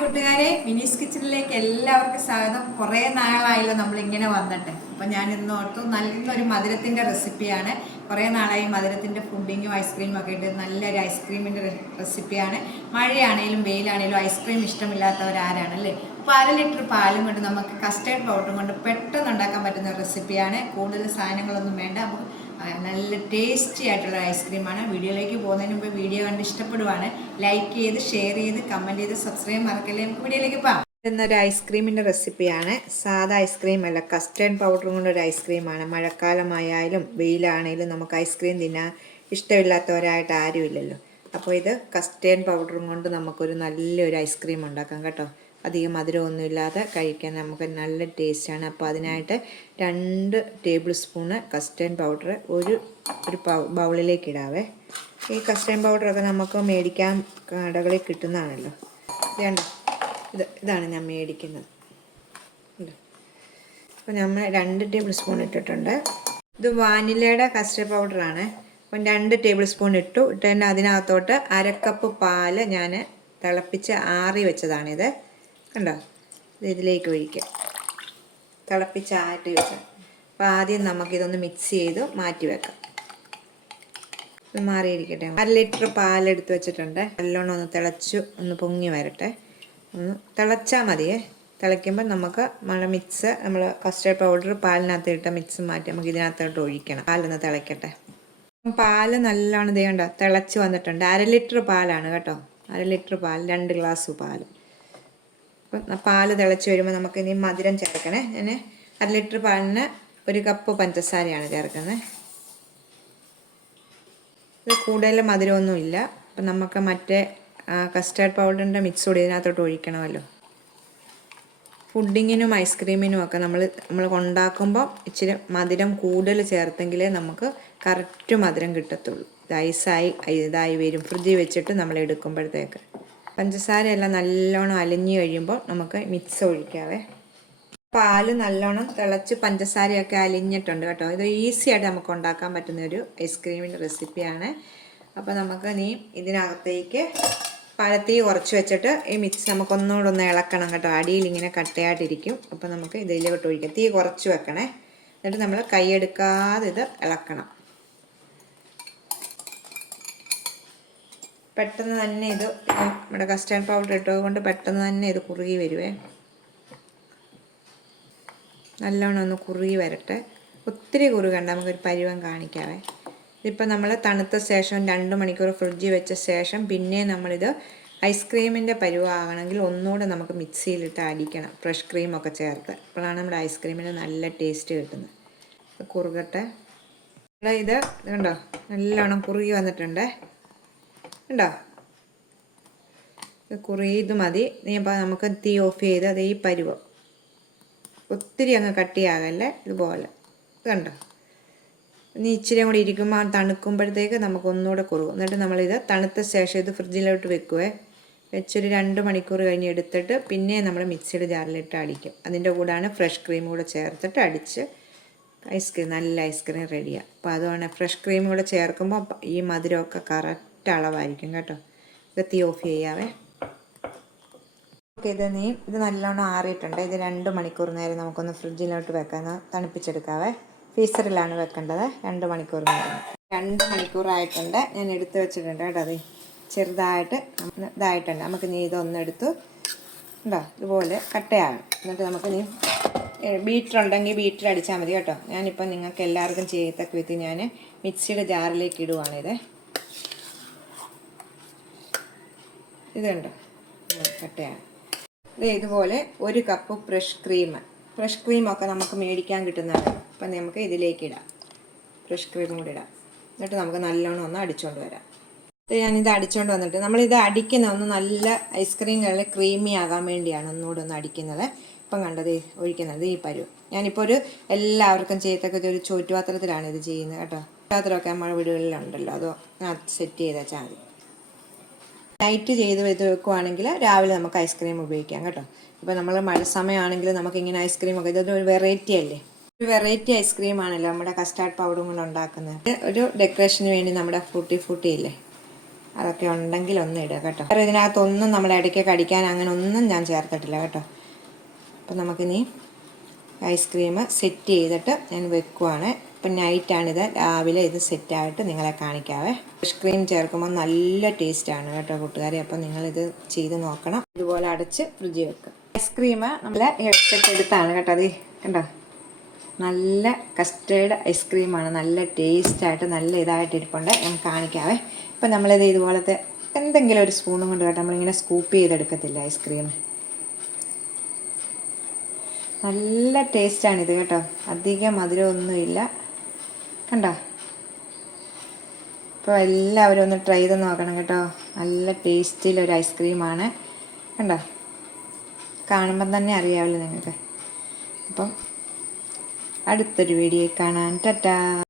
കൂട്ടുകാരെ മിനിസ് കിച്ചണിലേക്ക് എല്ലാവർക്കും സ്വാഗതം. കുറേ നാളായല്ലോ നമ്മൾ ഇങ്ങനെ വന്നിട്ട്. അപ്പം ഞാൻ ഇന്ന് ഓർത്തു നല്ലൊരു മധുരത്തിന്റെ റെസിപ്പിയാണ്. കുറേ നാളായി മധുരത്തിന്റെ ഫുഡിങ്ങും ഐസ്ക്രീമും ഒക്കെ ഇട്ട് നല്ലൊരു ഐസ്ക്രീമിന്റെ റെസിപ്പിയാണ്. മഴയാണേലും വെയിലാണേലും ഐസ്ക്രീം ഇഷ്ടമില്ലാത്തവരാരാണ് അല്ലേ? അപ്പോൾ അര ലിറ്റർ പാലും കൊണ്ട് നമുക്ക് കസ്റ്റേർഡ് പൗഡറും കൊണ്ട് പെട്ടെന്ന് ഉണ്ടാക്കാൻ പറ്റുന്ന റെസിപ്പിയാണ് കൂടുതൽ സാധനങ്ങളൊന്നും വേണ്ട. നല്ല ടേസ്റ്റി ആയിട്ടുള്ള ഐസ്ക്രീമാണ് വീഡിയോയിലേക്ക് പോകുന്നതിന് മുമ്പ് വീഡിയോ കണ്ട് ഇഷ്ടപ്പെടുവാണ്. ലൈക്ക് ചെയ്ത് ഷെയർ ചെയ്ത് കമന്റ് ചെയ്ത് സബ്സ്ക്രൈബ് മറക്കല്ലേ. നമുക്ക് വീഡിയോയിലേക്ക് പോകാം ഇതെന്നൊരു ഐസ്ക്രീമിന്റെ റെസിപ്പിയാണ് സാധാ ഐസ്ക്രീം അല്ല കസ്റ്റേർഡ് പൗഡറും കൊണ്ടൊരു ഐസ്ക്രീമാണ് മഴക്കാലമായാലും വെയിലാണെങ്കിലും നമുക്ക് ഐസ്ക്രീം തിന്നാൻ ഇഷ്ടമില്ലാത്തവരായിട്ട് ആരുമില്ലല്ലോ. അപ്പോൾ ഇത് കസ്റ്റേർഡ് പൗഡറും കൊണ്ട് നമുക്കൊരു നല്ലൊരു ഐസ്ക്രീം ഉണ്ടാക്കാം കേട്ടോ. അധികം മധുരമൊന്നും ഇല്ലാതെ കഴിക്കാൻ നമുക്ക് നല്ല ടേസ്റ്റാണ്. അപ്പോൾ അതിനായിട്ട് രണ്ട് ടേബിൾ സ്പൂണ് കസ്റ്റേർഡ് പൗഡർ ഒരു ഒരു ബൗളിലേക്ക് ഇടാവേ. ഈ കസ്റ്റേർഡ് പൗഡറൊക്കെ നമുക്ക് മേടിക്കാൻ കടകളിൽ കിട്ടുന്നതാണല്ലോ. ഇത് കണ്ടോ? ഇത് ഇതാണ് ഞാൻ മേടിക്കുന്നത്. അപ്പോൾ നമ്മൾ രണ്ട് ടേബിൾ സ്പൂൺ ഇട്ടിട്ടുണ്ട്. ഇത് വാനിലയുടെ കസ്റ്റർഡ് പൗഡറാണ്. അപ്പം രണ്ട് ടേബിൾ സ്പൂൺ ഇട്ടു. ഇട്ടതിന്റെ അതിനകത്തോട്ട് അരക്കപ്പ് പാൽ ഞാൻ തിളപ്പിച്ച് ആറി വെച്ചതാണിത്. കണ്ടോ? ഇത് ഇതിലേക്ക് ഒഴിക്കാം. തിളപ്പിച്ച് യൂസ് അപ്പോൾ ആദ്യം നമുക്കിതൊന്ന് മിക്സ് ചെയ്ത് മാറ്റി വെക്കാം. ഇത് മാറിയിരിക്കട്ടെ. അര ലിറ്റർ പാലെടുത്ത് വെച്ചിട്ടുണ്ട്. നല്ലോണം ഒന്ന് തിളച്ചു ഒന്ന് പൊങ്ങി വരട്ടെ. ഒന്ന് തിളച്ചാൽ മതിയേ. തിളയ്ക്കുമ്പോൾ നമുക്ക് നമ്മുടെ മിക്സ് നമ്മൾ കസ്റ്റർഡ് പൗഡർ പാലിനകത്ത് ഇട്ട മിക്സ് മാറ്റി നമുക്ക് ഇതിനകത്തോട്ട് ഒഴിക്കണം. പാലൊന്ന് തിളയ്ക്കട്ടെ. പാൽ നല്ലോണം ഇത് കണ്ടോ? തിളച്ച് വന്നിട്ടുണ്ട്. അര ലിറ്റർ പാലാണ് കേട്ടോ. അര ലിറ്റർ പാൽ രണ്ട് ഗ്ലാസ് പാൽ അപ്പം പാൽ തിളച്ച് വരുമ്പോൾ നമുക്ക് ഇനി മധുരം ചേർക്കണേ. ഞാൻ അര ലിറ്റർ പാലിന് ഒരു കപ്പ് പഞ്ചസാരയാണ് ചേർക്കുന്നത്. ഇത് കൂടുതൽ മധുരമൊന്നുമില്ല. അപ്പം നമുക്ക് മറ്റേ കസ്റ്റാർഡ് പൗഡറിന്റെ മിക്സ് കൂടി ഇതിനകത്തോട്ട് ഒഴിക്കണമല്ലോ. പുഡിങ്ങിനും ഐസ്ക്രീമിനും ഒക്കെ നമ്മൾ നമ്മൾ ഉണ്ടാക്കുമ്പോൾ ഇച്ചിരി മധുരം കൂടുതൽ ചേർത്തെങ്കിലേ നമുക്ക് കറക്റ്റ് മധുരം കിട്ടത്തുള്ളൂ. ഇത് ഐസായി ഇതായി വരും. ഫ്രിഡ്ജിൽ വെച്ചിട്ട് നമ്മൾ എടുക്കുമ്പോഴത്തേക്ക്. പഞ്ചസാരയെല്ലാം നല്ലോണം അലിഞ്ഞു കഴിയുമ്പോൾ നമുക്ക് മിക്സ് ഒഴിക്കാവേ. പാൽ നല്ലോണം തിളച്ച് പഞ്ചസാരയൊക്കെ അലിഞ്ഞിട്ടുണ്ട് കേട്ടോ. ഇത് ഈസി ആയിട്ട് നമുക്ക് ഉണ്ടാക്കാൻ പറ്റുന്ന ഒരു ഐസ്ക്രീമിന്റെ റെസിപ്പിയാണ് അപ്പോൾ നമുക്ക് നീ ഇതിനകത്തേക്ക് പഴത്തീ കുറച്ച് വെച്ചിട്ട് ഈ മിക്സ് നമുക്ക് ഒന്നുകൂടെ ഒന്ന് ഇളക്കണം കേട്ടോ. അടിയിൽ ഇങ്ങനെ കട്ടയായിട്ടിരിക്കും. അപ്പോൾ നമുക്ക് ഇതിലോട്ട് ഒഴിക്കാം. തീ കുറച്ച് വെക്കണേ. എന്നിട്ട് നമ്മൾ കൈയെടുക്കാതെ ഇത് ഇളക്കണം. പെട്ടെന്ന് തന്നെ ഇത് നമ്മുടെ കസ്റ്റാർഡ് പൗഡർ ഇട്ടത് കൊണ്ട് പെട്ടെന്ന് തന്നെ ഇത് കുറുകി വരുവേ. നല്ലോണം ഒന്ന് കുറുകി വരട്ടെ. ഒത്തിരി കുറുകണ്ട നമുക്കൊരു പരുവം കാണിക്കാവേ. ഇതിപ്പോൾ നമ്മൾ തണുത്ത ശേഷം രണ്ട് മണിക്കൂർ ഫ്രിഡ്ജിൽ വെച്ച ശേഷം പിന്നെ നമ്മളിത് ഐസ്ക്രീമിന്റെ പരുവാകണമെങ്കിൽ ഒന്നുകൂടെ നമുക്ക് മിക്സിയിലിട്ട് അടിക്കണം. ഫ്രഷ് ക്രീമൊക്കെ ചേർത്ത്. അപ്പോഴാണ് നമ്മുടെ ഐസ്ക്രീമിന് നല്ല ടേസ്റ്റ് കിട്ടുന്നത്. കുറുകട്ടെ. ഇത് കണ്ടോ? നല്ലോണം കുറുകി വന്നിട്ടുണ്ട്. കണ്ടോ? കുറേ ഇത് മതി. നമുക്ക് തീ ഓഫ് ചെയ്ത് അത് ഈ പരുവം. ഒത്തിരി അങ്ങ് കട്ടിയാകല്ലേ? ഇതുപോലെ. ഇത് കണ്ടോ? ഇനി ഇച്ചിരി കൂടി ഇരിക്കുമ്പോൾ തണുക്കുമ്പോഴത്തേക്ക് നമുക്ക് ഒന്നുകൂടെ കുറുകും. എന്നിട്ട് നമ്മളിത് തണുത്ത ശേഷം ഇത് ഫ്രിഡ്ജിലോട്ട് വെക്കുവേ. വെച്ചൊരു രണ്ട് മണിക്കൂർ കഴിഞ്ഞ് എടുത്തിട്ട് പിന്നെ നമ്മൾ മിക്സിയുടെ ജാറിലിട്ട് അടിക്കും. അതിന്റെ കൂടെയാണ് ഫ്രഷ് ക്രീം കൂടെ ചേർത്തിട്ട് അടിച്ച് ഐസ്ക്രീം നല്ല ഐസ്ക്രീം റെഡിയാണ് അപ്പോൾ അതുകൊണ്ട് ഫ്രഷ് ക്രീം കൂടെ ചേർക്കുമ്പോൾ ഈ മധുരമൊക്കെ കറക്റ്റ് അളവായിരിക്കും കേട്ടോ. ഇത് തീ ഓഫ് ചെയ്യാവേ. ഓക്കെ ഇത് നീ ഇത് നല്ലോണം ആറിയിട്ടുണ്ട്. ഇത് രണ്ട് മണിക്കൂർ നേരം നമുക്കൊന്ന് ഫ്രിഡ്ജിലോട്ട് വെക്കാൻ തണുപ്പിച്ചെടുക്കാവേ. ഫീസറിലാണ് വെക്കേണ്ടത്. രണ്ട് മണിക്കൂർ നേരം. രണ്ട് മണിക്കൂറായിട്ടുണ്ട് ഞാൻ എടുത്ത് വെച്ചിട്ടുണ്ട് കേട്ടോ അത്. ചെറുതായിട്ട് ഇതായിട്ടുണ്ട്. നമുക്ക് നീ ഇതൊന്നെടുത്ത് ഉണ്ടോ? ഇതുപോലെ കട്ടയാകണം. എന്നിട്ട് നമുക്ക് നീ ബീറ്ററുണ്ടെങ്കിൽ ബീറ്റർ അടിച്ചാൽ മതി കേട്ടോ. ഞാനിപ്പോൾ നിങ്ങൾക്ക് എല്ലാവർക്കും ചെയ്യത്തക്ക വിധത്തിൽ ഞാൻ മിക്സിയുടെ ജാറിലേക്ക് ഇടുവാണിത് ഇത് കണ്ടോ? കട്ടയാണ്. ഇത് ഇതുപോലെ ഒരു കപ്പ് ഫ്രഷ് ക്രീം ഫ്രഷ് ക്രീമൊക്കെ നമുക്ക് മേടിക്കാൻ കിട്ടുന്നതാണ്. അപ്പം നമുക്ക് ഇതിലേക്ക് ഇടാം. ഫ്രഷ് ക്രീം കൂടി ഇടാം. എന്നിട്ട് നമുക്ക് നല്ലോണം ഒന്ന് അടിച്ചുകൊണ്ട് വരാം. ഞാനിത് അടിച്ചുകൊണ്ട് വന്നിട്ട് നമ്മളിത് അടിക്കുന്ന ഒന്ന് നല്ല ഐസ്ക്രീമുകളിൽ ക്രീമി ആകാൻ വേണ്ടിയാണ് ഒന്നുകൂടെ ഒന്ന് അടിക്കുന്നത്. ഇപ്പം കണ്ടത് ഒഴിക്കുന്നത്. ഈ പരുവ്. ഞാനിപ്പോൾ ഒരു എല്ലാവർക്കും ചെയ്യത്തക്ക ഒരു ചോറ്റുപാത്രത്തിലാണ് ഇത് ചെയ്യുന്നത് കേട്ടോ. പാത്രമൊക്കെ നമ്മുടെ വീടുകളിലുണ്ടല്ലോ. അതോ സെറ്റ് ചെയ്ത് വെച്ചാൽ മതി. നൈറ്റ് ചെയ്ത് വെച്ച് വെക്കുവാണെങ്കിൽ രാവിലെ നമുക്ക് ഐസ്ക്രീം ഉപയോഗിക്കാം കേട്ടോ. ഇപ്പോൾ നമ്മൾ മഴ സമയമാണെങ്കിൽ നമുക്ക് ഇങ്ങനെ ഐസ്ക്രീം ഒക്കെ ഇതൊരു വെറൈറ്റി അല്ലേ? ഒരു വെറൈറ്റി ഐസ്ക്രീം ആണല്ലോ നമ്മുടെ കസ്റ്റാർഡ് പൗഡറും കൊണ്ട് ഉണ്ടാക്കുന്നത്. ഒരു ഡെക്കറേഷന് വേണ്ടി നമ്മുടെ ഫ്രൂട്ടി ഫ്രൂട്ടി ഇല്ലേ? അതൊക്കെ ഉണ്ടെങ്കിൽ ഒന്ന് ഇടുക കേട്ടോ. വേറെ ഇതിനകത്തൊന്നും നമ്മൾ ഇടയ്ക്ക് കടിക്കാൻ അങ്ങനെ ഒന്നും ഞാൻ ചേർത്തിട്ടില്ല കേട്ടോ. അപ്പം നമുക്കിനി ഐസ്ക്രീം സെറ്റ് ചെയ്തിട്ട് ഞാൻ വെക്കുവാണ്. ഇപ്പം നൈറ്റാണിത്. രാവിലെ ഇത് സെറ്റായിട്ട് നിങ്ങളെ കാണിക്കാവേ. ഐസ്ക്രീം ചേർക്കുമ്പോൾ നല്ല ടേസ്റ്റാണ് കേട്ടോ കൂട്ടുകാരെ. അപ്പം നിങ്ങളിത് ചെയ്ത് നോക്കണം. ഇതുപോലെ അടച്ച് ഫ്രിഡ്ജിൽ വെക്കുക ഐസ്ക്രീം നമ്മൾ ഹെഡ്സെറ്റ് എടുത്താണ് കേട്ടോ അത്. കണ്ടോ? നല്ല കസ്റ്റേർഡ് ഐസ്ക്രീമാണ് നല്ല ടേസ്റ്റായിട്ട് നല്ല ഇതായിട്ട് ഇരിപ്പുണ്ട്. ഞാൻ കാണിക്കാവേ. ഇപ്പം നമ്മളിത് ഇതുപോലത്തെ എന്തെങ്കിലും ഒരു സ്പൂണും കൊണ്ട് കേട്ടോ നമ്മളിങ്ങനെ സ്കൂപ്പ് ചെയ്തെടുക്കത്തില്ല ഐസ്ക്രീം നല്ല ടേസ്റ്റാണിത് കേട്ടോ. അധികം മധുരമൊന്നുമില്ല. കണ്ടോ? അപ്പോൾ എല്ലാവരും ഒന്ന് ട്രൈ ചെയ്ത് നോക്കണം കേട്ടോ. നല്ല ടേസ്റ്റിലൊരു ഐസ്ക്രീമാണ് കണ്ടോ? കാണുമ്പം തന്നെ അറിയാമല്ലോ നിങ്ങൾക്ക്. അപ്പം അടുത്തൊരു വീഡിയോ കാണാൻ ടാറ്റാ.